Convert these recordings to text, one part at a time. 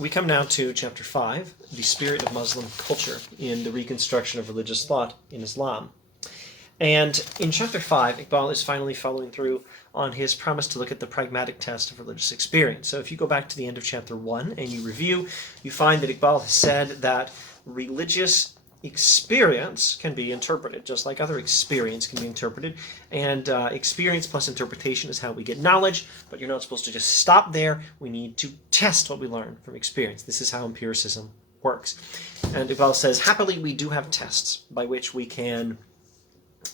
we come now to chapter 5, the spirit of Muslim culture in the reconstruction of religious thought in Islam. And in chapter 5, Iqbal is finally following through on his promise to look at the pragmatic test of religious experience. So if you go back to the end of chapter 1 and you review, you find that Iqbal has said that religious experience can be interpreted, just like other experience can be interpreted. And experience plus interpretation is how we get knowledge, but you're not supposed to just stop there. We need to test what we learn from experience. This is how empiricism works. And Iqbal says, happily, we do have tests by which we can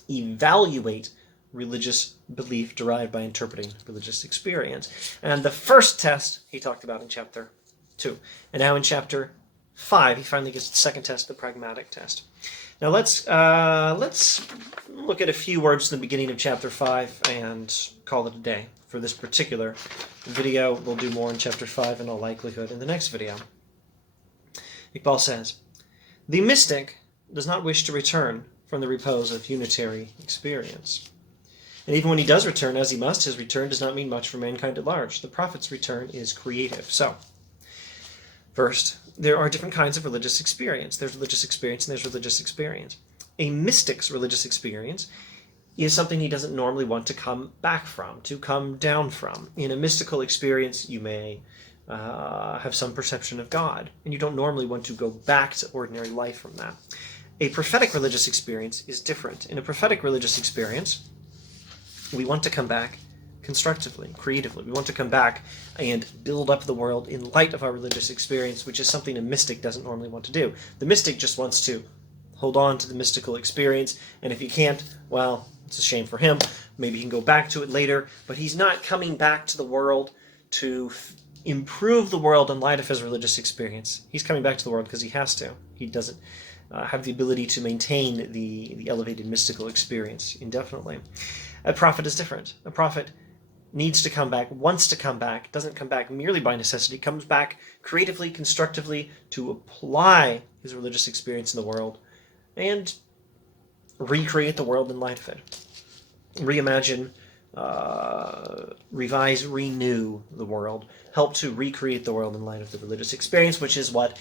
evaluate religious belief derived by interpreting religious experience. And the first test he talked about in chapter 2. And now in chapter 5, he finally gets the second test, the pragmatic test. Now let's look at a few words in the beginning of chapter 5 and call it a day. For this particular video, we'll do more in chapter 5 in all likelihood in the next video. Iqbal says, the mystic does not wish to return from the repose of unitary experience. And even when he does return, as he must, his return does not mean much for mankind at large. The prophet's return is creative. So, first, there are different kinds of religious experience. There's religious experience and there's religious experience. A mystic's religious experience is something he doesn't normally want to come back from, to come down from. In a mystical experience, you may have some perception of God, and you don't normally want to go back to ordinary life from that. A prophetic religious experience is different. In a prophetic religious experience, we want to come back constructively, creatively. We want to come back and build up the world in light of our religious experience, which is something a mystic doesn't normally want to do. The mystic just wants to hold on to the mystical experience, and if he can't, well, it's a shame for him. Maybe he can go back to it later, but he's not coming back to the world to improve the world in light of his religious experience. He's coming back to the world because he has to. He doesn't have the ability to maintain the elevated mystical experience indefinitely. A prophet is different. A prophet needs to come back, wants to come back, doesn't come back merely by necessity, comes back creatively, constructively to apply his religious experience in the world and recreate the world in light of it. Reimagine, revise, renew the world, help to recreate the world in light of the religious experience, which is what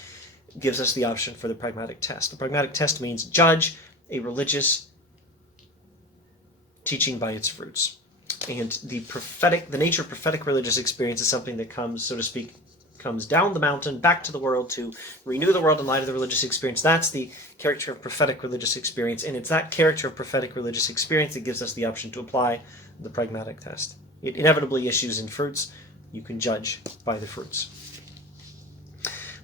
gives us the option for the pragmatic test. The pragmatic test means judge a religious teaching by its fruits. And the nature of prophetic religious experience is something that comes, so to speak, comes down the mountain, back to the world to renew the world in light of the religious experience. That's the character of prophetic religious experience, and it's that character of prophetic religious experience that gives us the option to apply the pragmatic test. It inevitably issues in fruits. You can judge by the fruits.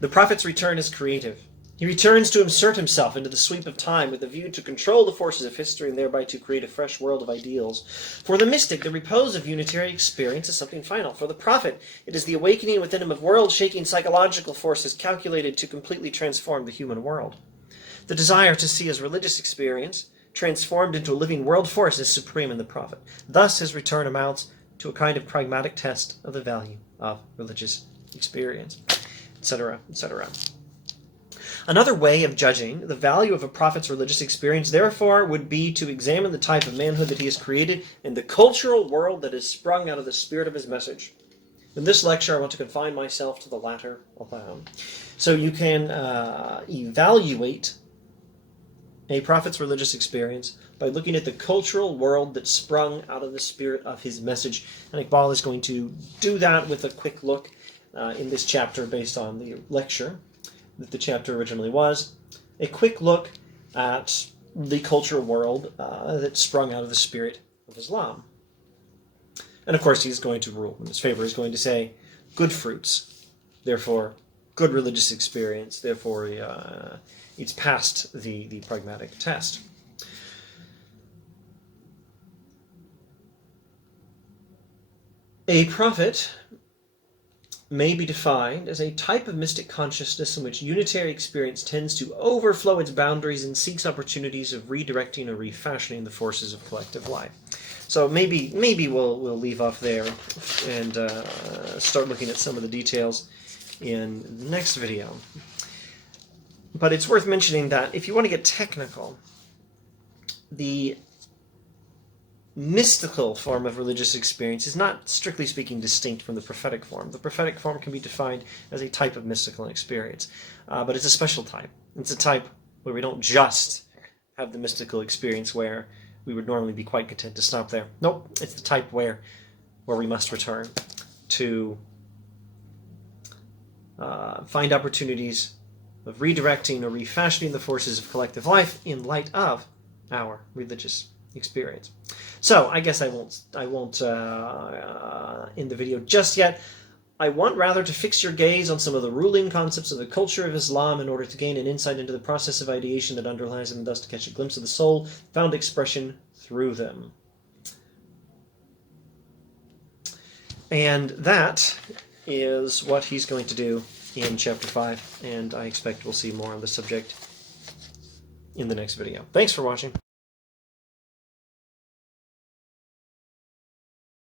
The prophet's return is creative. He returns to insert himself into the sweep of time with a view to control the forces of history and thereby to create a fresh world of ideals. For the mystic, the repose of unitary experience is something final. For the prophet, it is the awakening within him of world-shaking psychological forces calculated to completely transform the human world. The desire to see his religious experience transformed into a living world force is supreme in the prophet. Thus, his return amounts to a kind of pragmatic test of the value of religious experience, etc., etc. Another way of judging the value of a prophet's religious experience, therefore, would be to examine the type of manhood that he has created and the cultural world that has sprung out of the spirit of his message. In this lecture, I want to confine myself to the latter alone. So you can evaluate a prophet's religious experience by looking at the cultural world that sprung out of the spirit of his message. And Iqbal is going to do that with a quick look in this chapter based on the lecture that the chapter originally was. A quick look at the cultural world that sprung out of the spirit of Islam. And of course he's going to rule in his favor. He's going to say good fruits, therefore good religious experience, therefore it's passed the pragmatic test. A prophet may be defined as a type of mystic consciousness in which unitary experience tends to overflow its boundaries and seeks opportunities of redirecting or refashioning the forces of collective life. So maybe we'll leave off there and start looking at some of the details in the next video. But it's worth mentioning that if you want to get technical, the mystical form of religious experience is not, strictly speaking, distinct from the prophetic form. The prophetic form can be defined as a type of mystical experience, but it's a special type. It's a type where we don't just have the mystical experience where we would normally be quite content to stop there. Nope, it's the type where we must return to find opportunities of redirecting or refashioning the forces of collective life in light of our religious experience. So I guess I won't end the video just yet. I want rather to fix your gaze on some of the ruling concepts of the culture of Islam in order to gain an insight into the process of ideation that underlies them, and thus to catch a glimpse of the soul found expression through them. And that is what he's going to do in chapter 5, and I expect we'll see more on the subject in the next video. Thanks for watching.